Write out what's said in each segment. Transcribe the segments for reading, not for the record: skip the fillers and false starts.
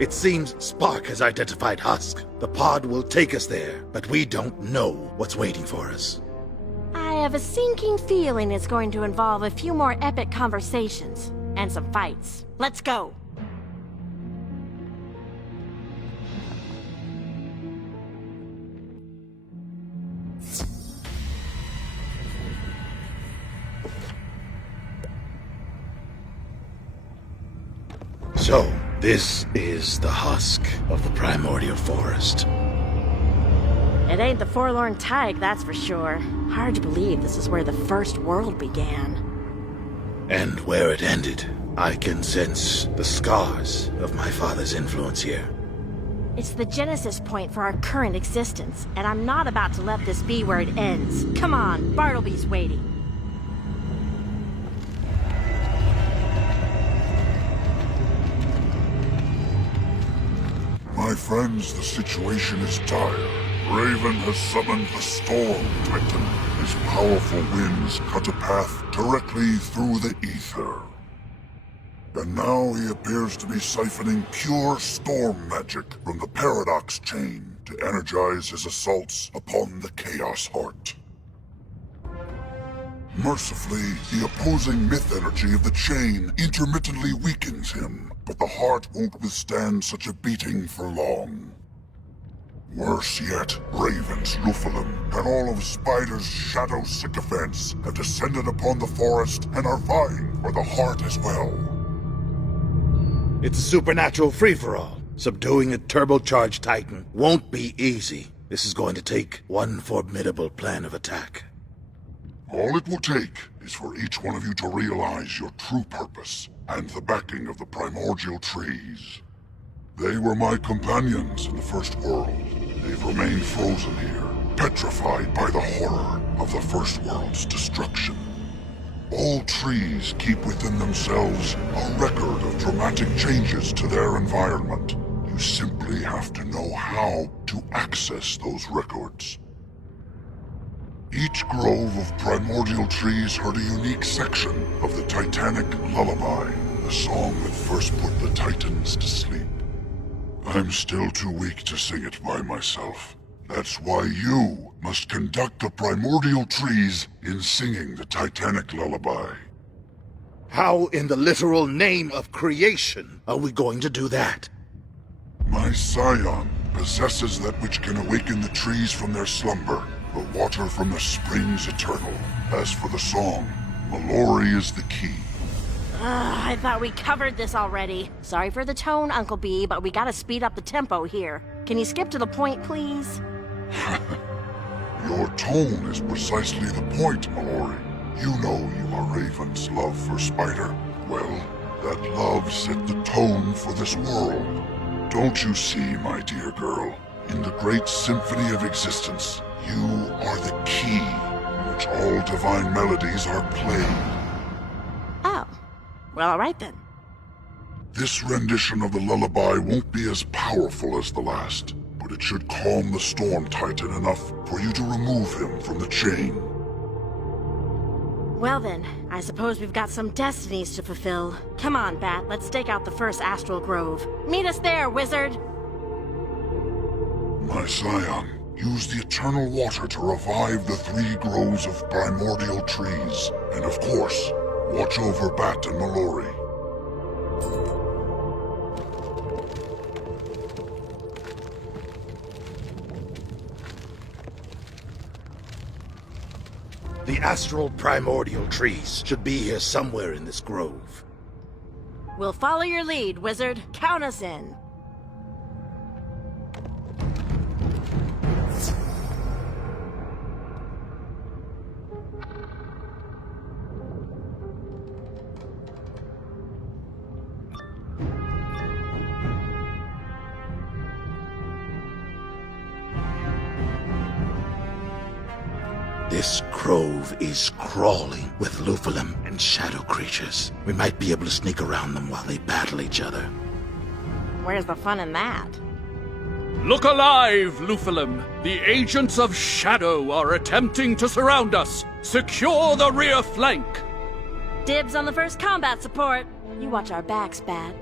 It seems Spark has identified Husk. The pod will take us there, but we don't know what's waiting for us. I have a sinking feeling it's going to involve a few more epic conversations. And some fights. Let's go! So, this is the husk of the primordial forest. It ain't the forlorn tyke, that's for sure. Hard to believe this is where the first world began. And where it ended, I can sense the scars of my father's influence here. It's the genesis point for our current existence, and I'm not about to let this be where it ends. Come on, Bartleby's waiting. My friends, the situation is dire. Raven has summoned the Storm Titan. His powerful winds cut a path directly through the ether. And now he appears to be siphoning pure storm magic from the Paradox Chain to energize his assaults upon the Chaos Heart. Mercifully, the opposing myth energy of the Chain intermittently weakens him, but the heart won't withstand such a beating for long. Worse yet, Raven's Lufalum and all of Spider's shadow sycophants have descended upon the forest and are vying for the heart as well. It's a supernatural free-for-all. Subduing a turbocharged titan won't be easy. This is going to take one formidable plan of attack. All it will take is for each one of you to realize your true purpose and the backing of the primordial trees. They were my companions in the first world. They've remained frozen here, petrified by the horror of the first world's destruction. All trees keep within themselves a record of dramatic changes to their environment. You simply have to know how to access those records. Each grove of primordial trees heard a unique section of the Titanic Lullaby, the song that first put the Titans to sleep. I'm still too weak to sing it by myself. That's why you must conduct the primordial trees in singing the Titanic Lullaby. How in the literal name of creation are we going to do that? My scion possesses that which can awaken the trees from their slumber, the water from the springs eternal. As for the song, Mallory is the key. I thought we covered this already. Sorry for the tone, Uncle B, but we gotta speed up the tempo here. Can you skip to the point, please? Your tone is precisely the point, Mallory. You know you are Raven's love for Spider. Well, that love set the tone for this world. Don't you see, my dear girl? In the great symphony of existence, you are the key in which all divine melodies are played. Oh. Well, alright then. This rendition of the lullaby won't be as powerful as the last, but it should calm the Storm Titan enough for you to remove him from the chain. Well then, I suppose we've got some destinies to fulfill. Come on, Bat, let's stake out the first astral grove. Meet us there, wizard! My scion, use the eternal water to revive the 3 groves of primordial trees, and of course, watch over Bat and Mallory. The astral primordial trees should be here somewhere in this grove. We'll follow your lead, wizard. Count us in. This grove is crawling with Lufalum and shadow creatures. We might be able to sneak around them while they battle each other. Where's the fun in that? Look alive, Lufalum! The agents of Shadow are attempting to surround us! Secure the rear flank! Dibs on the first combat support. You watch our backs, Bat.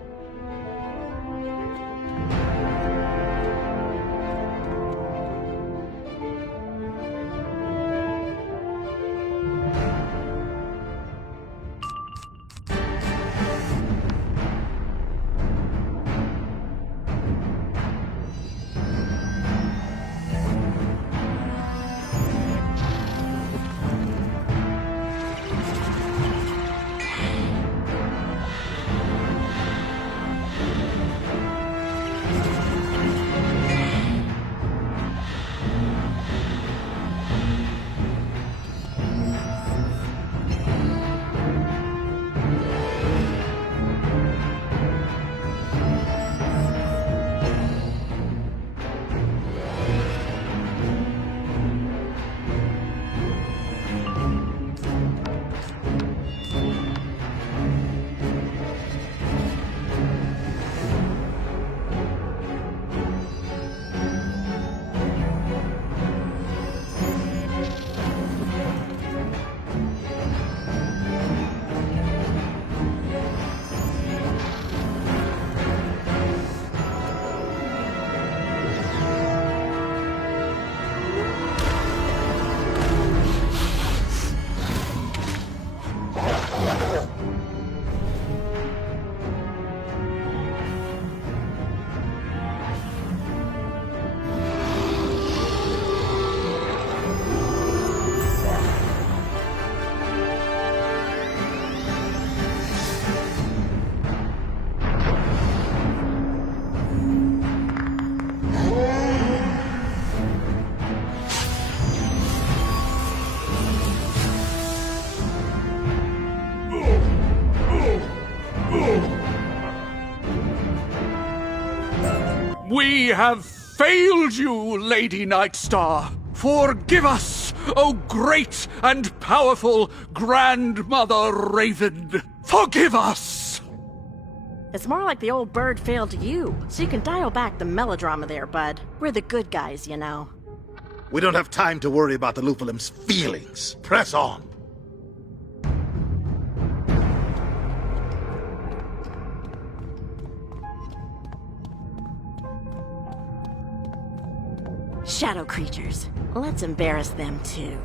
We have failed you, Lady Nightstar. Forgive us, O great and powerful Grandmother Raven. Forgive us! It's more like the old bird failed you, so you can dial back the melodrama there, bud. We're the good guys, you know. We don't have time to worry about the Lufalim's feelings. Press on. Shadow creatures. Let's embarrass them too.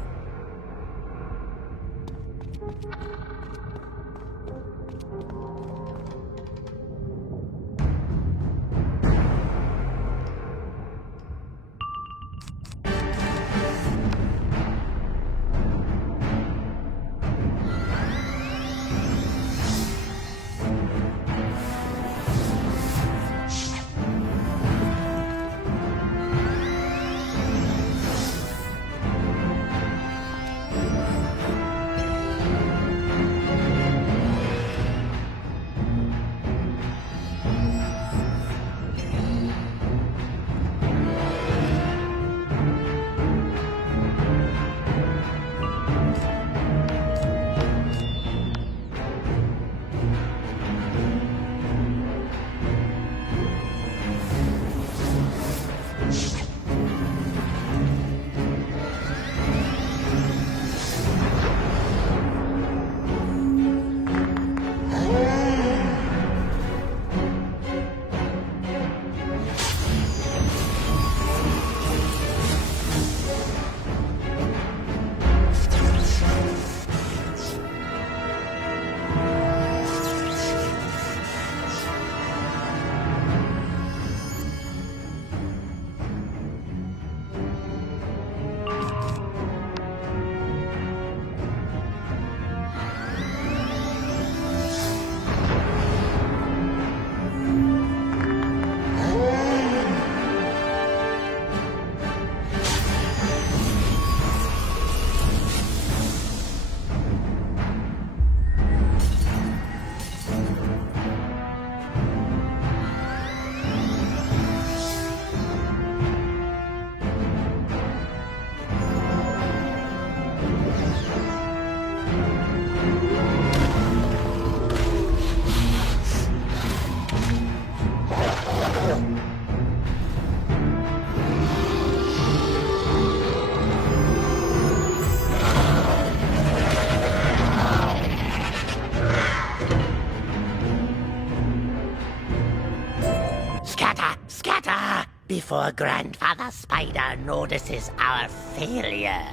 Scatter! Before Grandfather Spider notices our failure.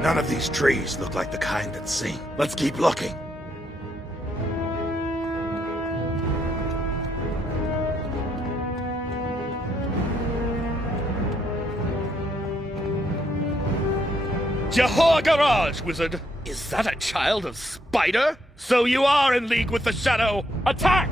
None of these trees look like the kind that sing. Let's keep looking. Jahor Garage, wizard! Is that a child of Spider? So you are in league with the Shadow! Attack!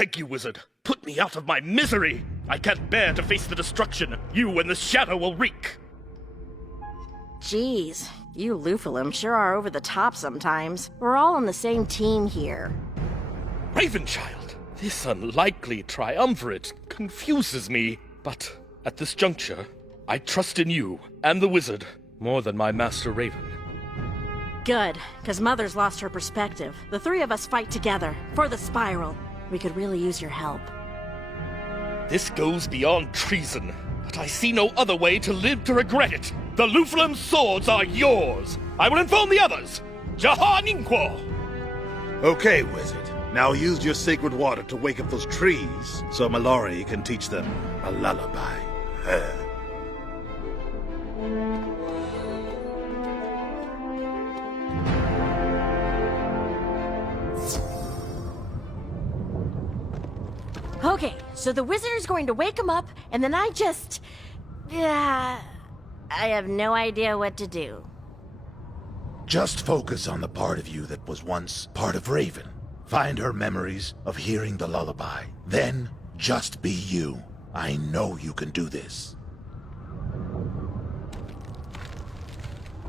beg you, wizard, put me out of my misery. I can't bear to face the destruction you and the shadow will wreak. Jeez, you Lufalim sure are over the top sometimes. We're all on the same team here. Ravenchild, this unlikely triumvirate confuses me. But at this juncture, I trust in you and the wizard more than my master Raven. Good, because Mother's lost her perspective. The three of us fight together, for the spiral. We could really use your help. This goes beyond treason, but I see no other way to live to regret it. The Lufalim swords are yours. I will inform the others. Jaha Ninquo! Okay, wizard. Now use your sacred water to wake up those trees so Mallory can teach them a lullaby. Okay, so the wizard's going to wake him up, and then I just... I have no idea what to do. Just focus on the part of you that was once part of Raven. Find her memories of hearing the lullaby. Then, just be you. I know you can do this.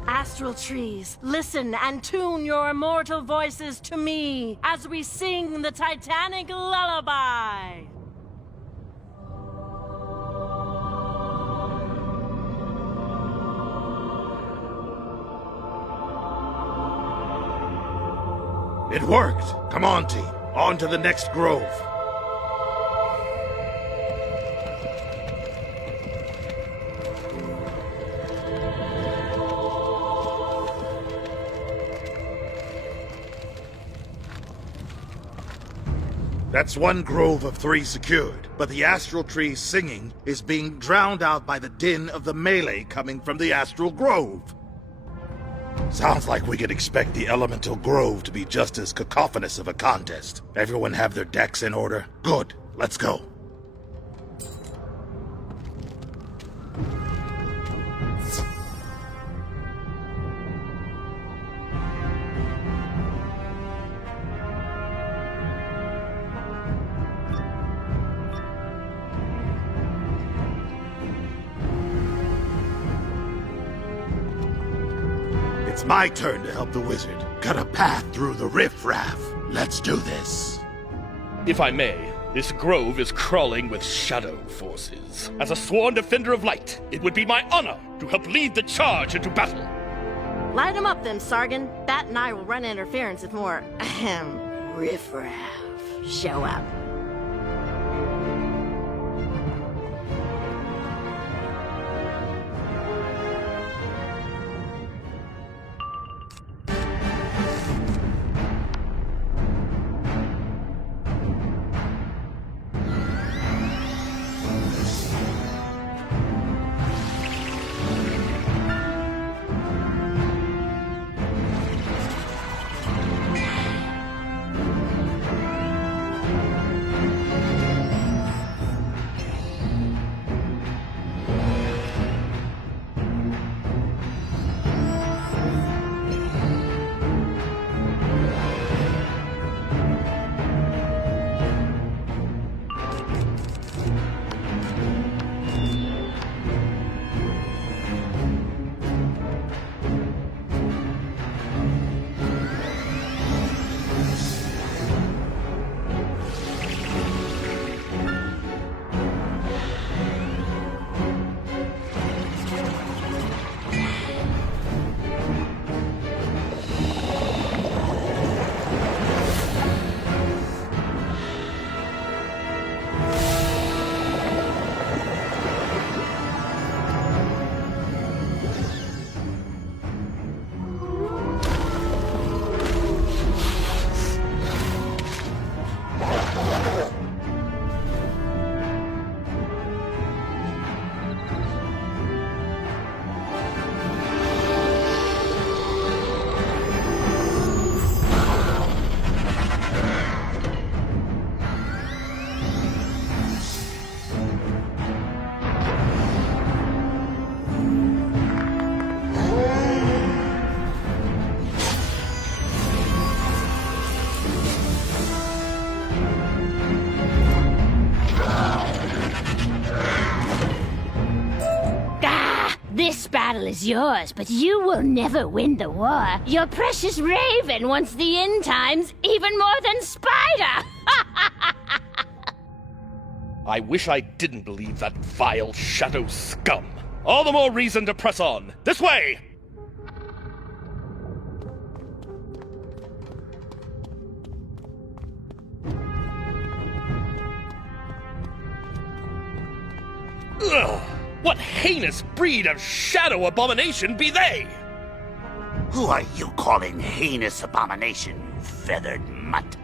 Astral trees, listen and tune your immortal voices to me as we sing the Titanic lullaby. It worked! Come on, team. On to the next grove. That's one grove of 3 secured, but the astral tree singing is being drowned out by the din of the melee coming from the astral grove. Sounds like we could expect the elemental grove to be just as cacophonous of a contest. Everyone have their decks in order? Good. Let's go. It's my turn to help the wizard cut a path through the riffraff. Let's do this. If I may, this grove is crawling with shadow forces. As a sworn defender of light, it would be my honor to help lead the charge into battle. Light him up then, Sargon. Bat and I will run interference if more, riffraff show up. battle is yours, but you will never win the war. Your precious Raven wants the end times even more than Spider! I wish I didn't believe that vile shadow scum. All the more reason to press on. This way! Ugh! What heinous breed of shadow abomination be they? Who are you calling heinous abomination, you feathered mutt?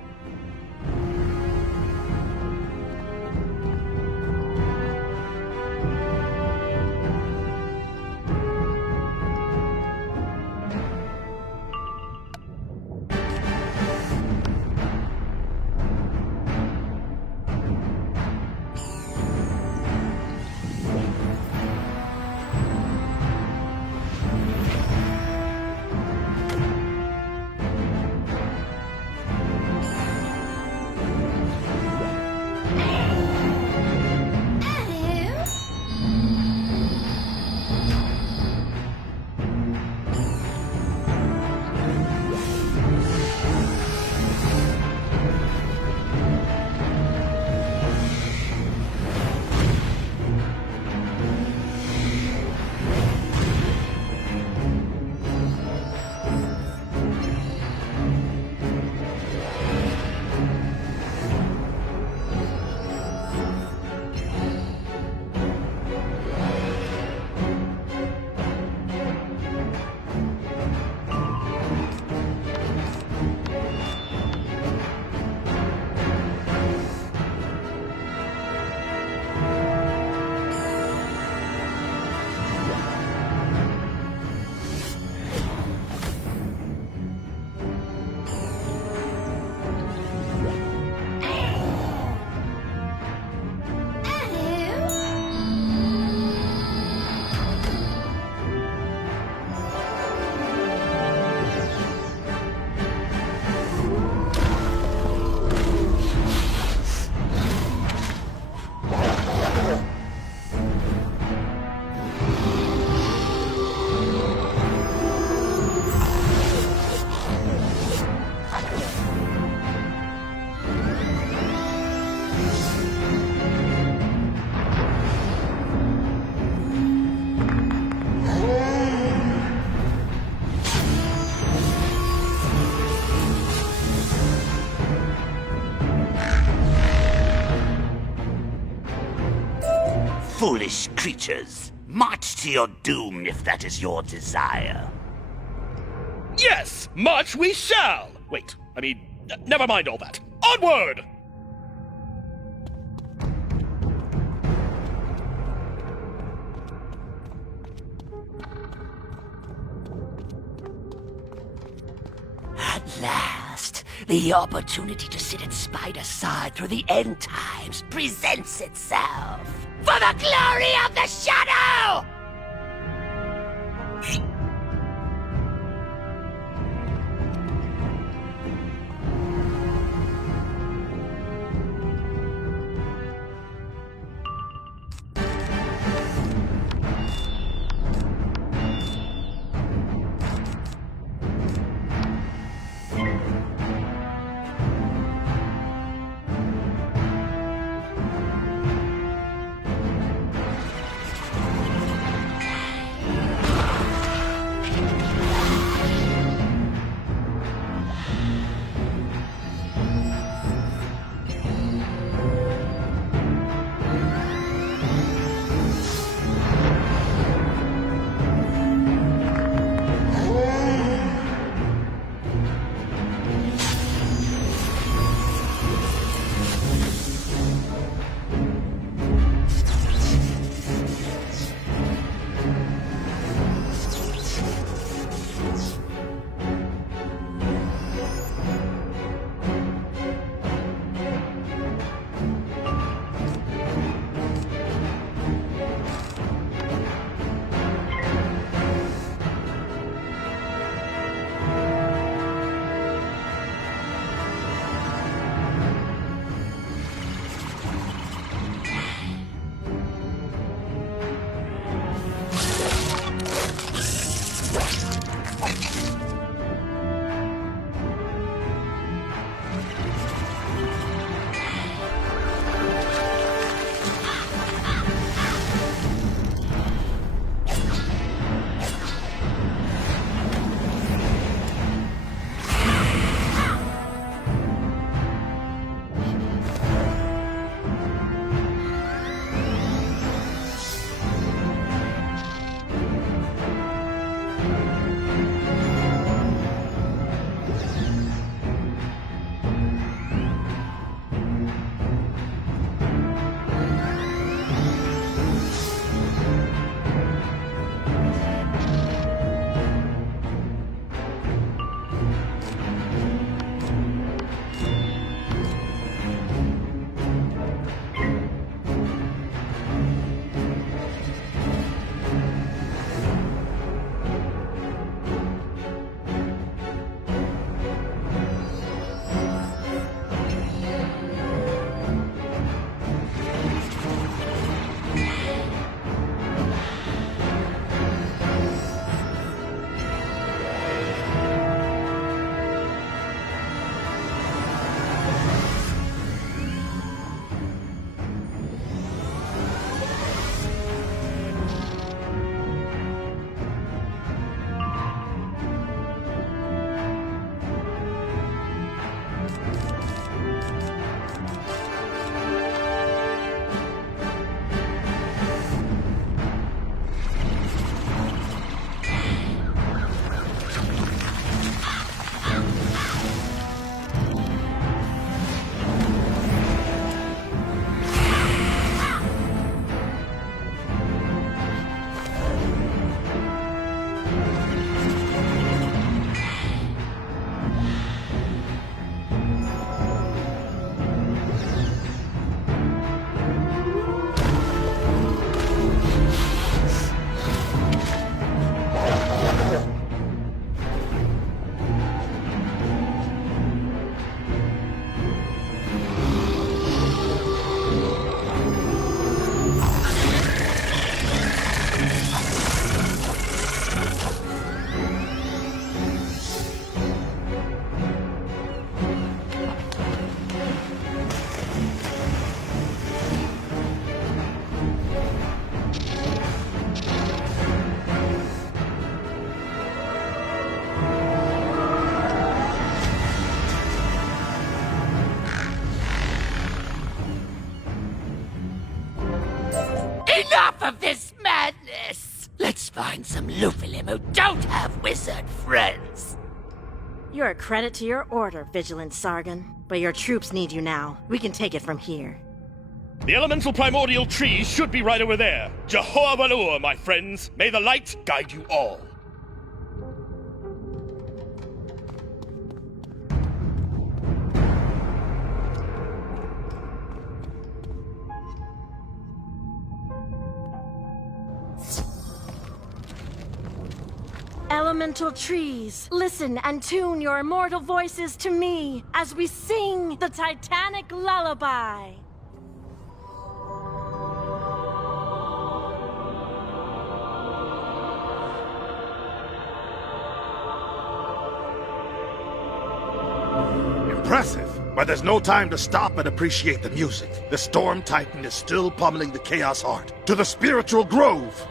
Foolish creatures, march to your doom if that is your desire. Yes! March we shall! Wait, never mind all that. Onward! At last, the opportunity to sit at Spider's side through the end times presents itself. For the glory of the Shadow! Enough of this madness! Let's find some Lufalim who don't have wizard friends. You're a credit to your order, Vigilant Sargon. But your troops need you now. We can take it from here. The elemental primordial tree should be right over there. Jehovah Valur, my friends. May the light guide you all. Elemental trees, listen and tune your immortal voices to me as we sing the Titanic lullaby. Impressive, but there's no time to stop and appreciate the music. The Storm Titan is still pummeling the Chaos Heart to the spiritual grove.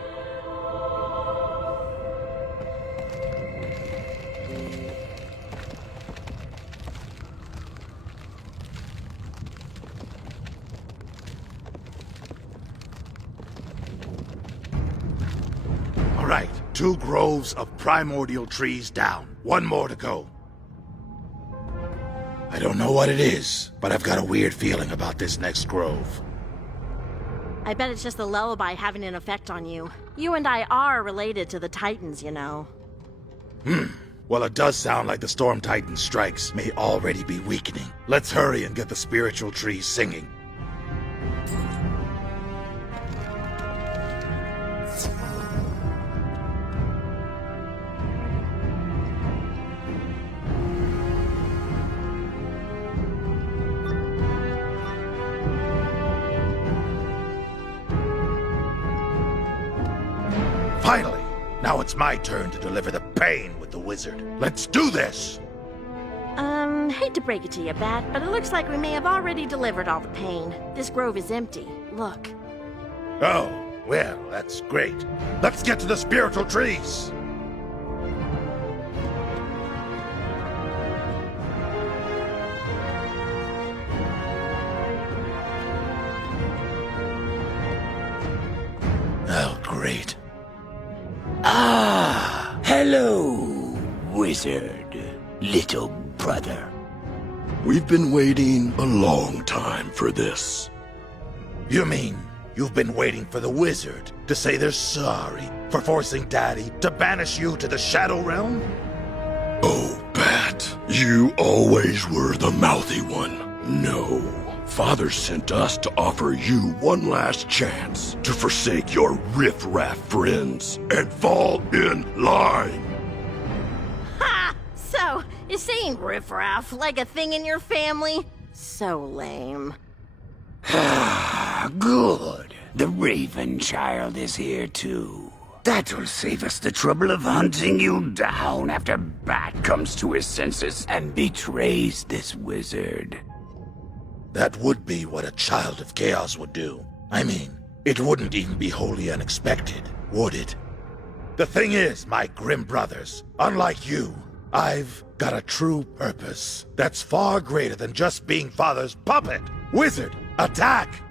All right, 2 groves of primordial trees down. 1 more to go. I don't know what it is, but I've got a weird feeling about this next grove. I bet it's just the lullaby having an effect on you. You and I are related to the Titans, you know. Well, it does sound like the Storm Titan's strikes may already be weakening. Let's hurry and get the spiritual trees singing. Finally! Now it's my turn to deliver the pain with the wizard. Let's do this! Hate to break it to you, Bat, but it looks like we may have already delivered all the pain. This grove is empty. Look. Oh, well, that's great. Let's get to the spiritual trees! Oh, great. Ah, hello, wizard, little brother. We've been waiting a long time for this. You mean you've been waiting for the wizard to say they're sorry for forcing Daddy to banish you to the Shadow Realm? Oh, Bat, you always were the mouthy one. No, Father sent us to offer you one last chance to forsake your riff-raff friends and fall in line. Ha! So, is saying riffraff like a thing in your family? So lame. Good. The Raven Child is here too. That'll save us the trouble of hunting you down after Bat comes to his senses and betrays this wizard. That would be what a child of chaos would do. I mean, it wouldn't even be wholly unexpected, would it? The thing is, my grim brothers, unlike you, I've got a true purpose that's far greater than just being Father's puppet. Wizard, attack!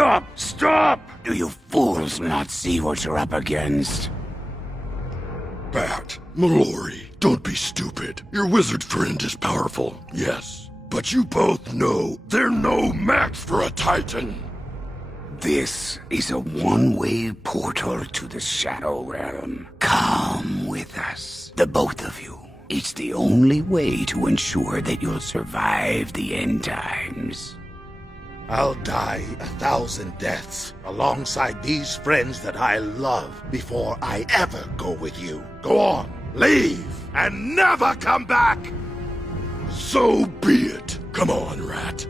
Stop! Stop! Do you fools not see what you're up against? Bat, Mallory, don't be stupid. Your wizard friend is powerful, yes. But you both know they're no match for a Titan. This is a one-way portal to the Shadow Realm. Come with us, the both of you. It's the only way to ensure that you'll survive the end times. I'll die 1,000 deaths alongside these friends that I love before I ever go with you. Go on, leave, and never come back! So be it. Come on, Rat.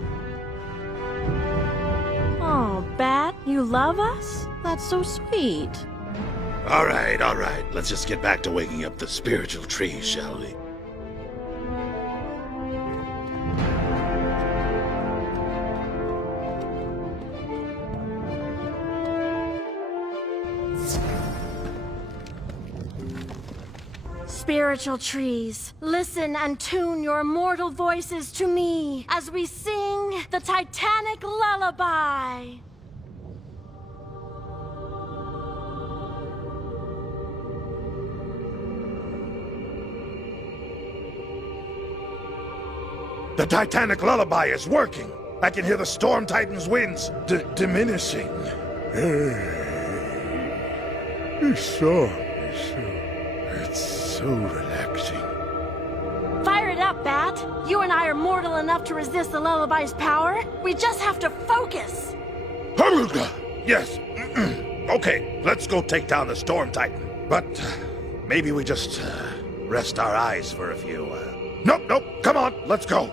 Oh, Bat, you love us? That's so sweet. All right. Let's just get back to waking up the spiritual trees, shall we? Spiritual trees, listen and tune your immortal voices to me as we sing the Titanic lullaby. The Titanic lullaby is working. I can hear the Storm Titan's winds diminishing. This song it's so relaxing. Fire it up, Bat. You and I are mortal enough to resist the lullaby's power. We just have to focus. Yes. Okay, let's go take down the Storm Titan. But maybe we just rest our eyes for a few. Nope. Come on, let's go.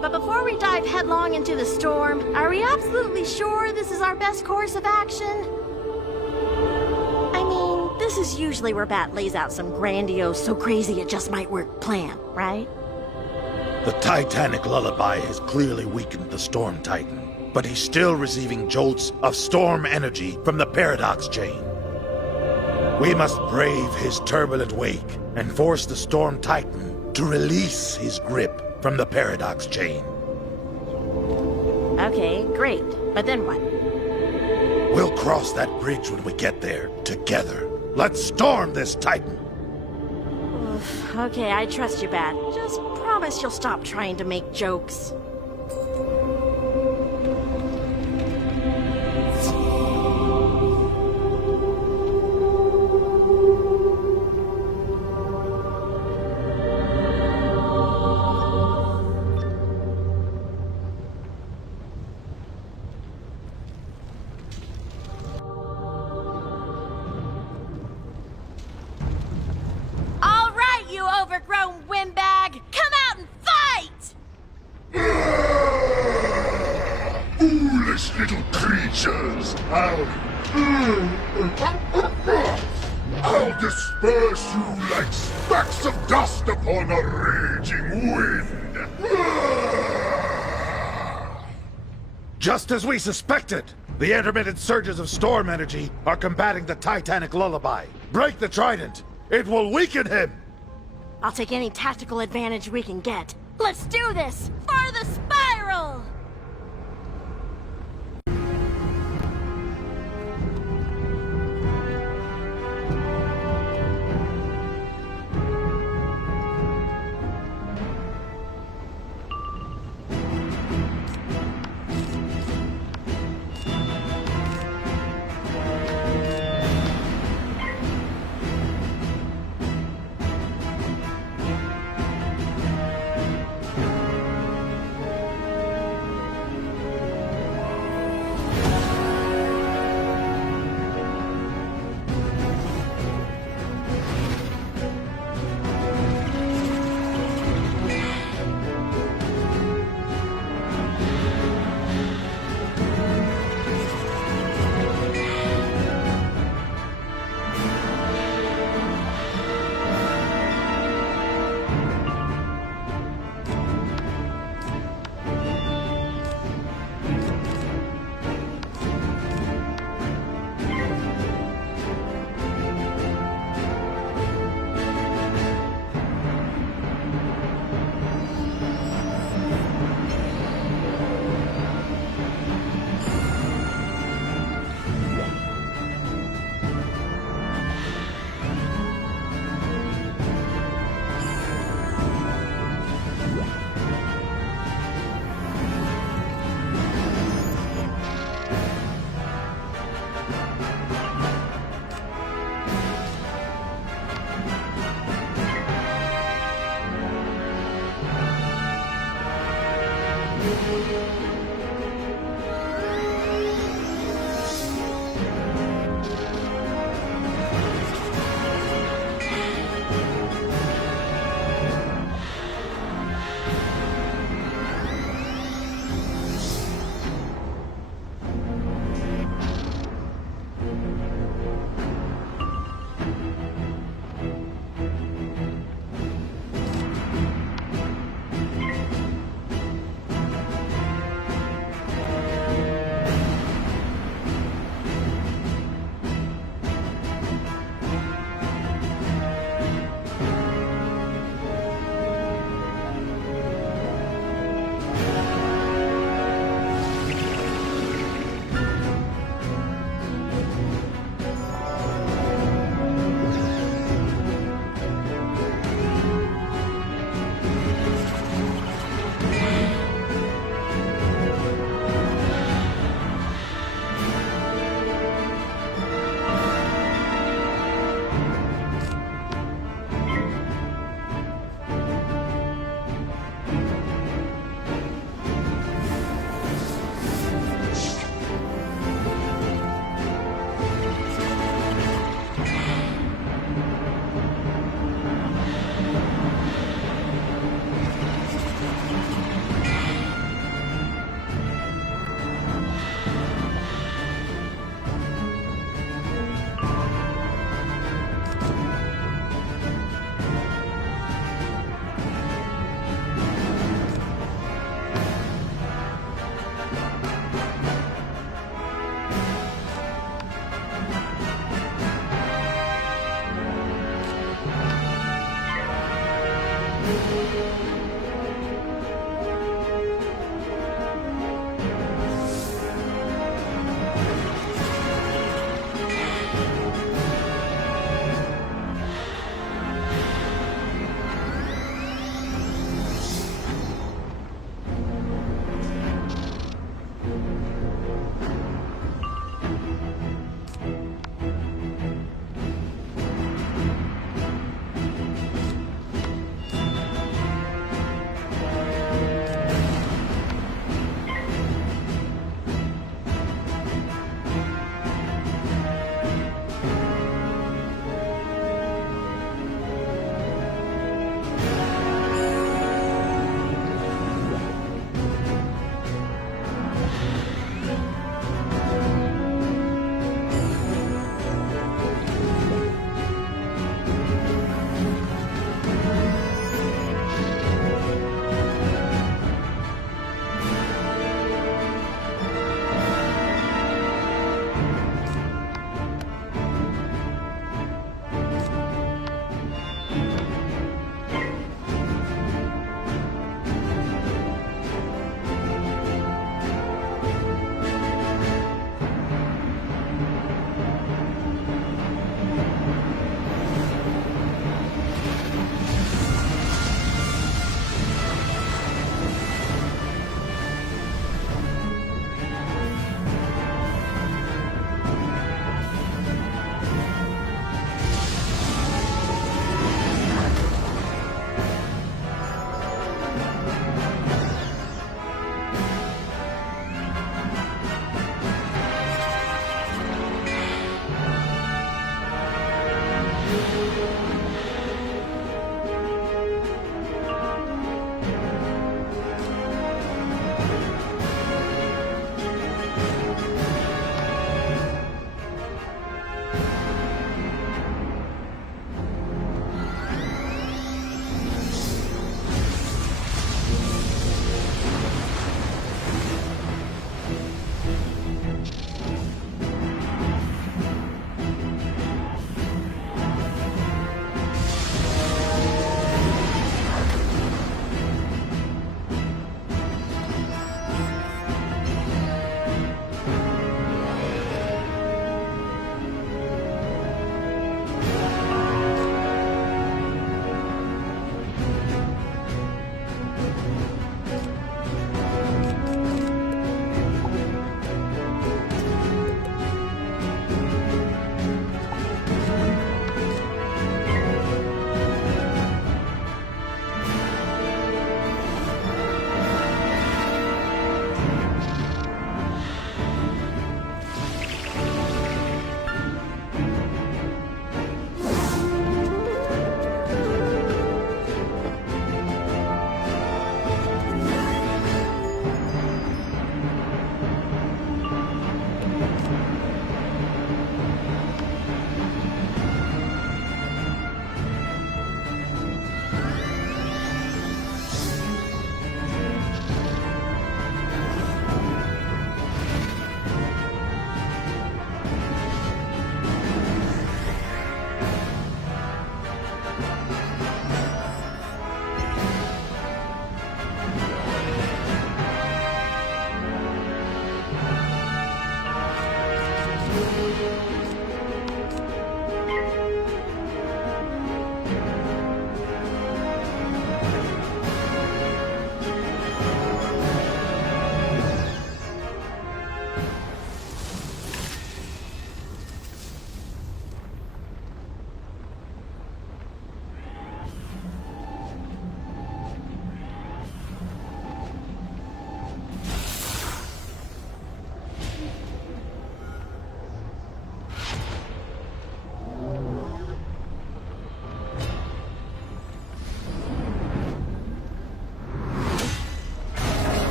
But before we dive headlong into the storm, are we absolutely sure this is our best course of action? I mean, this is usually where Bat lays out some grandiose, so crazy it just might work plan, right? The Titanic lullaby has clearly weakened the Storm Titan, but he's still receiving jolts of storm energy from the Paradox Chain. We must brave his turbulent wake and force the Storm Titan to release his grip from the Paradox Chain. Okay, great. But then what? We'll cross that bridge when we get there, together. Let's storm this Titan! Oof, okay, I trust you, Bat. Just promise you'll stop trying to make jokes. Overgrown windbag! Come out and fight! Foolish little creatures! I'll disperse you like specks of dust upon a raging wind! Just as we suspected! The intermittent surges of storm energy are combating the Titanic lullaby. Break the trident! It will weaken him! I'll take any tactical advantage we can get. Let's do this! For the spiral!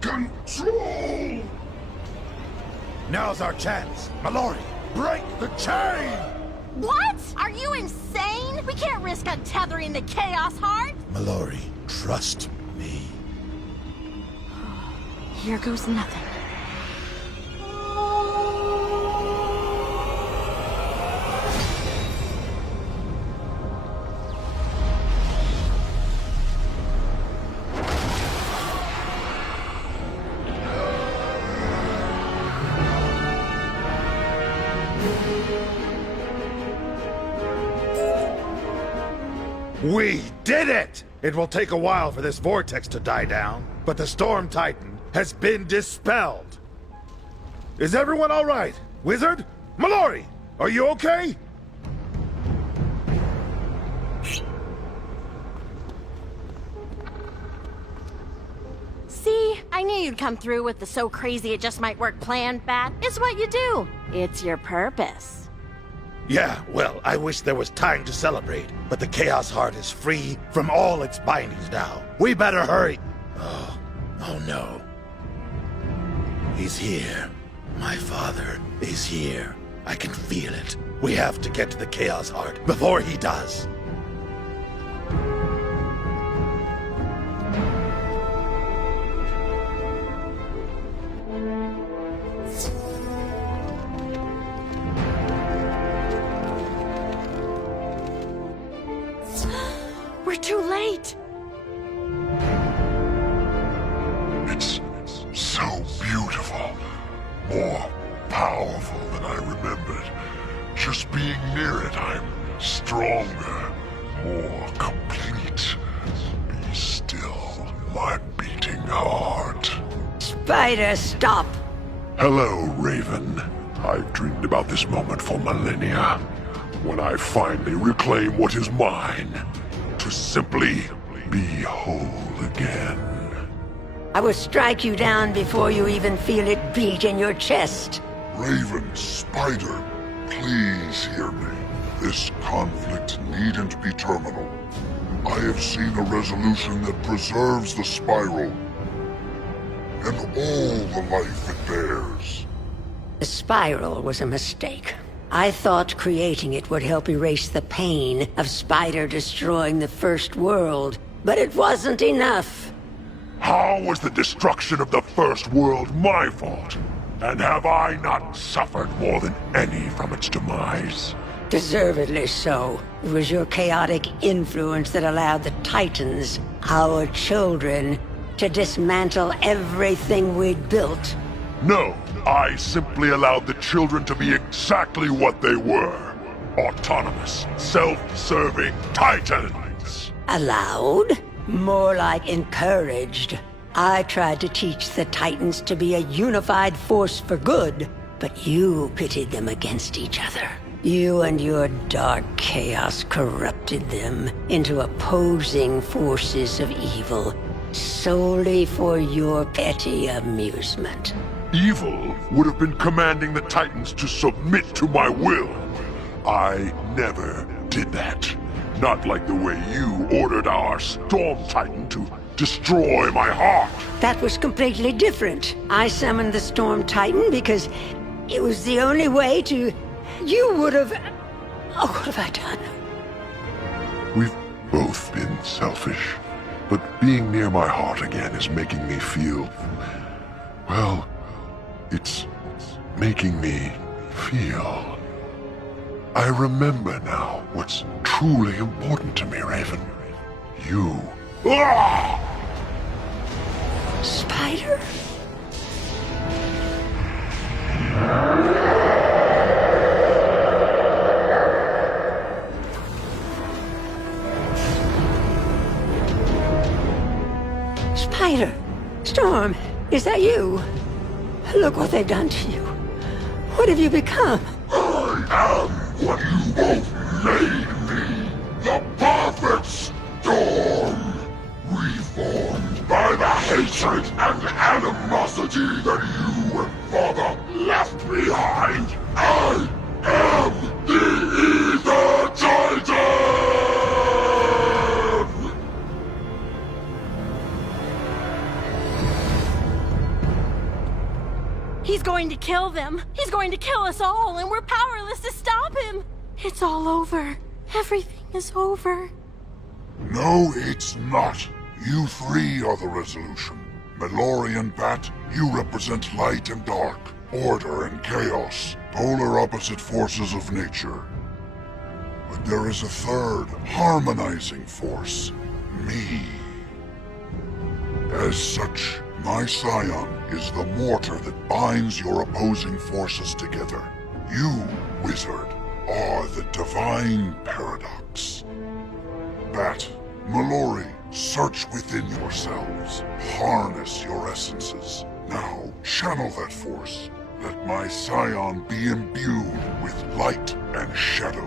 Control! Now's our chance. Mallory, break the chain! What? Are you insane? We can't risk untethering the Chaos Heart! Mallory, trust me. Here goes nothing. We did it! It will take a while for this vortex to die down, but the Storm Titan has been dispelled. Is everyone all right? Wizard? Mallory, are you okay? See? I knew you'd come through with the so crazy it just might work plan, Bat. It's what you do. It's your purpose. Yeah, well, I wish there was time to celebrate, but the Chaos Heart is free from all its bindings now. We better hurry. Oh no. He's here. My father is here. I can feel it. We have to get to the Chaos Heart before he does. We're too late! It's so beautiful. More powerful than I remembered. Just being near it, I'm stronger, more complete. Be still, my beating heart. Spider, stop! Hello, Raven. I've dreamed about this moment for millennia. When I finally reclaim what is mine. To simply be whole again. I will strike you down before you even feel it beat in your chest. Raven, Spider, please hear me. This conflict needn't be terminal. I have seen a resolution that preserves the spiral and all the life it bears. The spiral was a mistake. I thought creating it would help erase the pain of Spider destroying the First World, but it wasn't enough. How was the destruction of the First World my fault? And have I not suffered more than any from its demise? Deservedly so. It was your chaotic influence that allowed the Titans, our children, to dismantle everything we'd built. No, I simply allowed the children to be exactly what they were. Autonomous, self-serving Titans. Allowed? More like encouraged. I tried to teach the Titans to be a unified force for good, but you pitted them against each other. You and your dark chaos corrupted them into opposing forces of evil, solely for your petty amusement. Evil would have been commanding the Titans to submit to my will. I never did that. Not like the way you ordered our Storm Titan to destroy my heart. That was completely different. I summoned the Storm Titan because it was the only way to... You would have... Oh, what have I done? We've both been selfish, but being near my heart again is making me feel... Well, it's making me feel... I remember now what's truly important to me, Raven. You. Ah! Spider? Spider! Storm, is that you? Look what they've done to you. What have you become? I am what you both made me. The perfect storm. Reformed by the hatred and animosity that you and Father left behind. I am the Ether Titan! He's going to kill them. He's going to kill us all, and we're powerless to stop him. It's all over. Everything is over. No, it's not. You three are the resolution. Mallory and Bat, you represent light and dark, order and chaos, polar opposite forces of nature. But there is a third, harmonizing force, me. As such, my scion is the mortar that binds your opposing forces together. You, wizard, are the divine paradox. Bat, Mallory, search within yourselves. Harness your essences. Now, channel that force. Let my scion be imbued with light and shadow.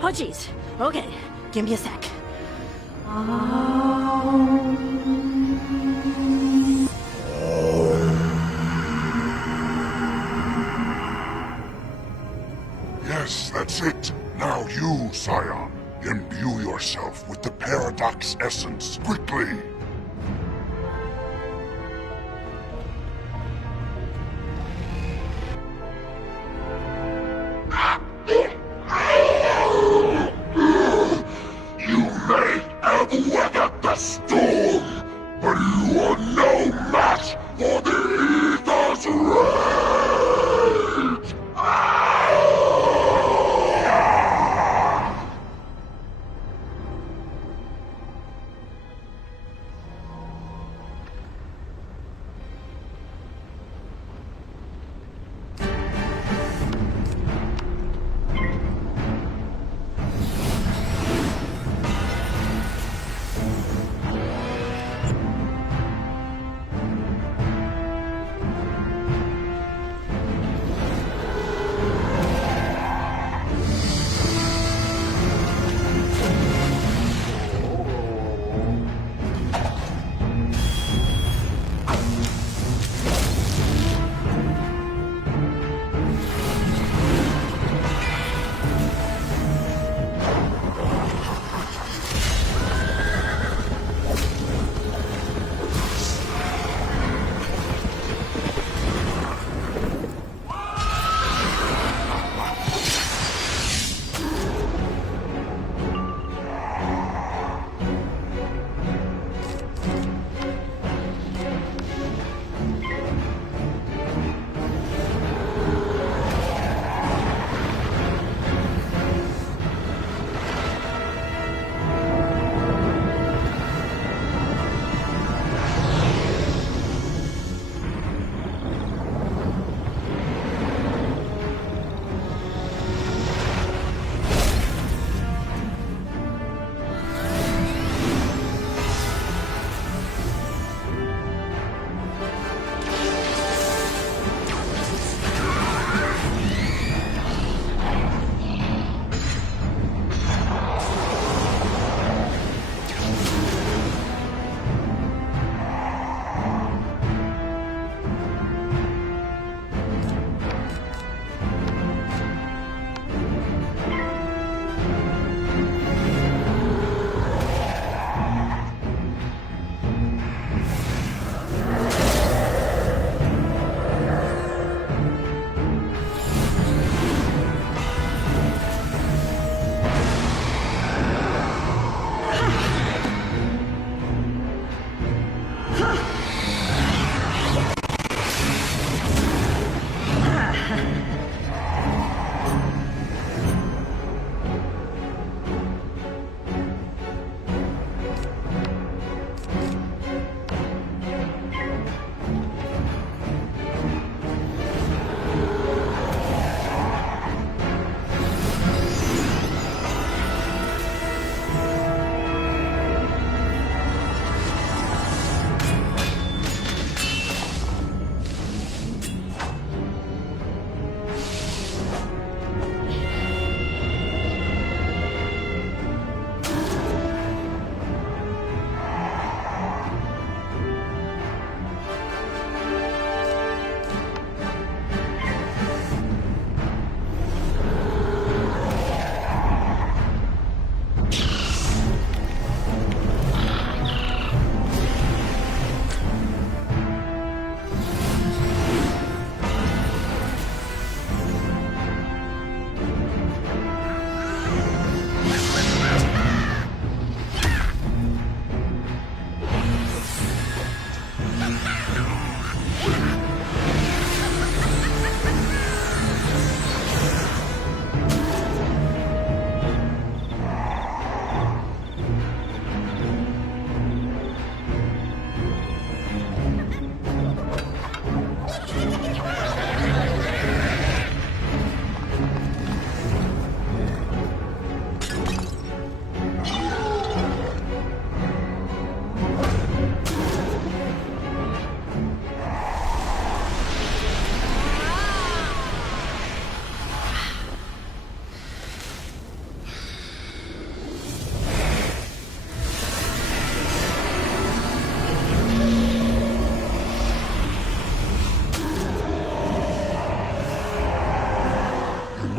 Oh, jeez. Okay, give me a sec. Yes, that's it. Now you, scion, imbue yourself with the paradox essence, quickly. You may have weathered the storm, but you are no match for the Ether's rage!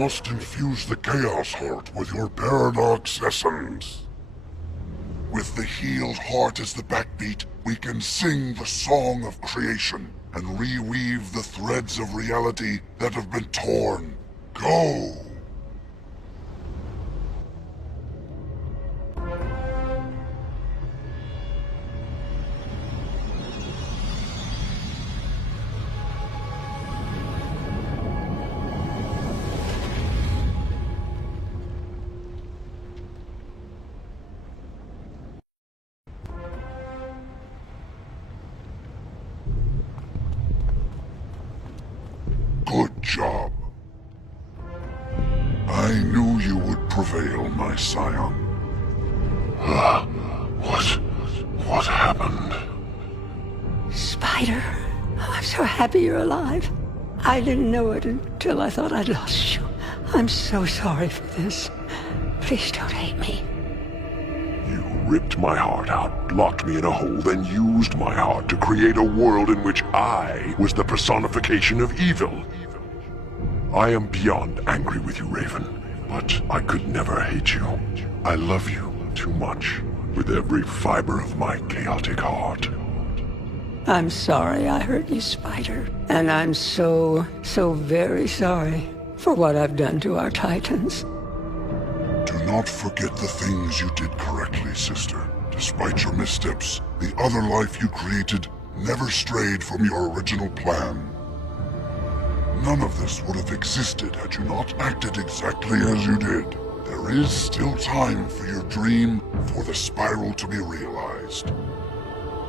must infuse the Chaos Heart with your paradox essence. With the healed heart as the backbeat, we can sing the song of creation and reweave the threads of reality that have been torn. Go! Good job. I knew you would prevail, my scion. What happened? Spider, I'm so happy you're alive. I didn't know it until I thought I'd lost you. I'm so sorry for this. Please don't hate me. You ripped my heart out, locked me in a hole, then used my heart to create a world in which I was the personification of evil. I am beyond angry with you, Raven, but I could never hate you. I love you too much, with every fiber of my chaotic heart. I'm sorry I hurt you, Spider. And I'm so very sorry for what I've done to our Titans. Do not forget the things you did correctly, sister. Despite your missteps, the other life you created never strayed from your original plan. None of this would have existed had you not acted exactly as you did. There is still time for your dream, for the spiral to be realized.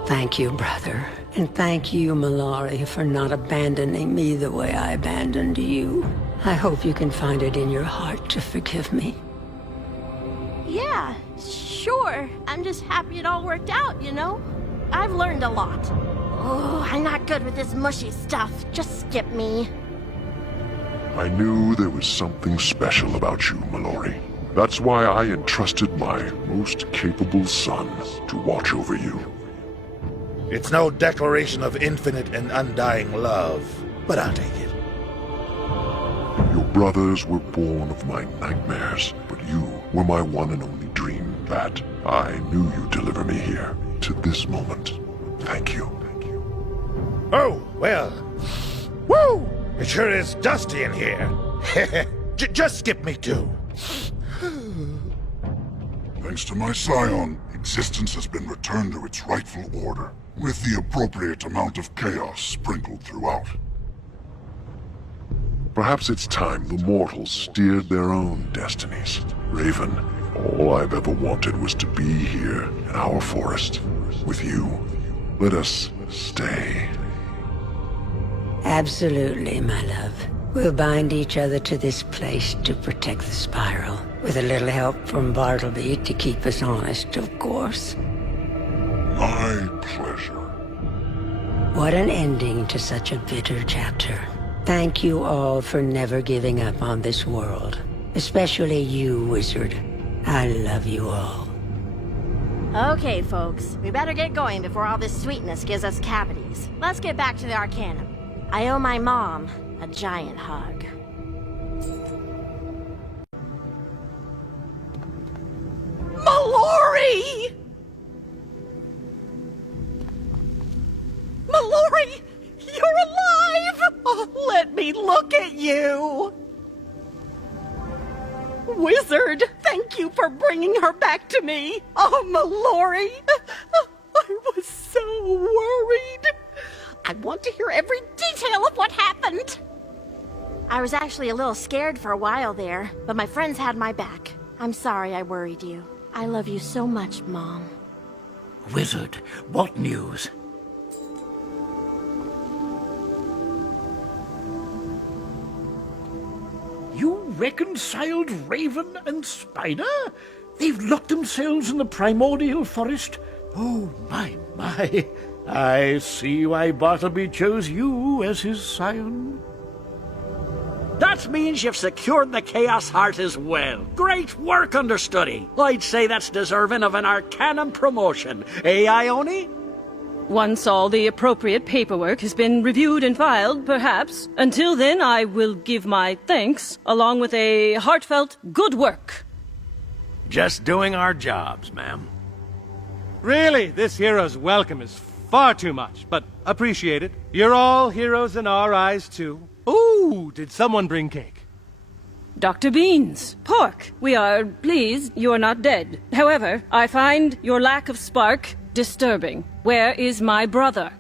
Thank you, brother. And thank you, Mallory, for not abandoning me the way I abandoned you. I hope you can find it in your heart to forgive me. Yeah, sure. I'm just happy it all worked out, you know? I've learned a lot. Oh, I'm not good with this mushy stuff. Just skip me. I knew there was something special about you, Mallory. That's why I entrusted my most capable son to watch over you. It's no declaration of infinite and undying love, but I'll take it. Your brothers were born of my nightmares, but you were my one and only dream, Bat. I knew you'd deliver me here, to this moment. Thank you. Oh, well. Woo! It sure is dusty in here. Just skip me too. Thanks to my scion, existence has been returned to its rightful order, with the appropriate amount of chaos sprinkled throughout. Perhaps it's time the mortals steered their own destinies. Raven, all I've ever wanted was to be here in our forest, with you. Let us stay. Absolutely, my love. We'll bind each other to this place to protect the spiral, with a little help from Bartleby to keep us honest, of course. My pleasure. What an ending to such a bitter chapter. Thank you all for never giving up on this world. Especially you, Wizard. I love you all. Okay, folks. We better get going before all this sweetness gives us cavities. Let's get back to the Arcanum. I owe my mom a giant hug. Mallory! Mallory! You're alive! Oh, let me look at you! Wizard, thank you for bringing her back to me! Oh, Mallory! I was so worried! I want to hear every detail of what happened! I was actually a little scared for a while there, but my friends had my back. I'm sorry I worried you. I love you so much, Mom. Wizard, what news? You reconciled Raven and Spider? They've locked themselves in the primordial forest? Oh, my. I see why Bartleby chose you as his scion. That means you've secured the Chaos Heart as well. Great work, understudy. I'd say that's deserving of an Arcanum promotion. Eh, Ione? Once all the appropriate paperwork has been reviewed and filed, perhaps. Until then, I will give my thanks, along with a heartfelt good work. Just doing our jobs, ma'am. Really, this hero's welcome is far too much, but appreciate it. You're all heroes in our eyes, too. Ooh, did someone bring cake? Dr. Beans, pork. We are pleased you are not dead. However, I find your lack of spark disturbing. Where is my brother?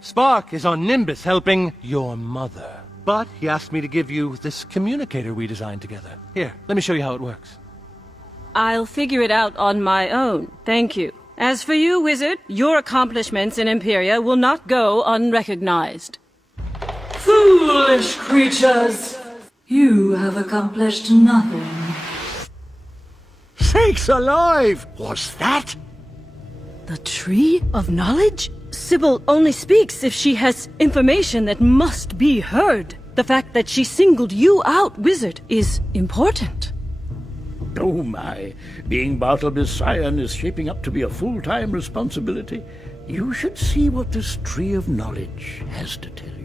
Spark is on Nimbus helping your mother. But he asked me to give you this communicator we designed together. Here, let me show you how it works. I'll figure it out on my own. Thank you. As for you, Wizard, your accomplishments in Imperia will not go unrecognized. Foolish creatures! You have accomplished nothing. Sakes alive! What's that? The Tree of Knowledge? Sybil only speaks if she has information that must be heard. The fact that she singled you out, Wizard, is important. Oh my, being Bartleby's scion is shaping up to be a full-time responsibility. You should see what this Tree of Knowledge has to tell you.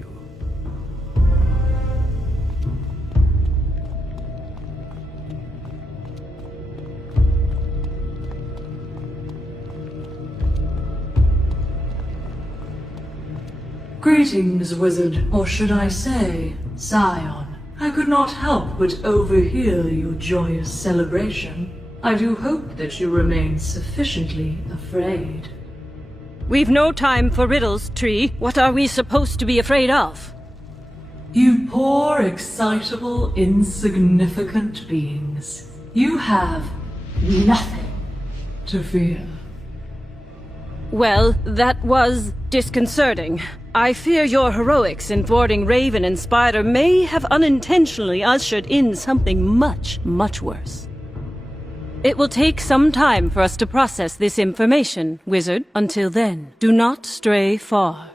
Greetings, Wizard, or should I say, Scion. I could not help but overhear your joyous celebration. I do hope that you remain sufficiently afraid. We've no time for riddles, Tree. What are we supposed to be afraid of? You poor, excitable, insignificant beings. You have nothing to fear. Well, that was disconcerting. I fear your heroics in thwarting Raven and Spider may have unintentionally ushered in something much, much worse. It will take some time for us to process this information, Wizard. Until then, do not stray far.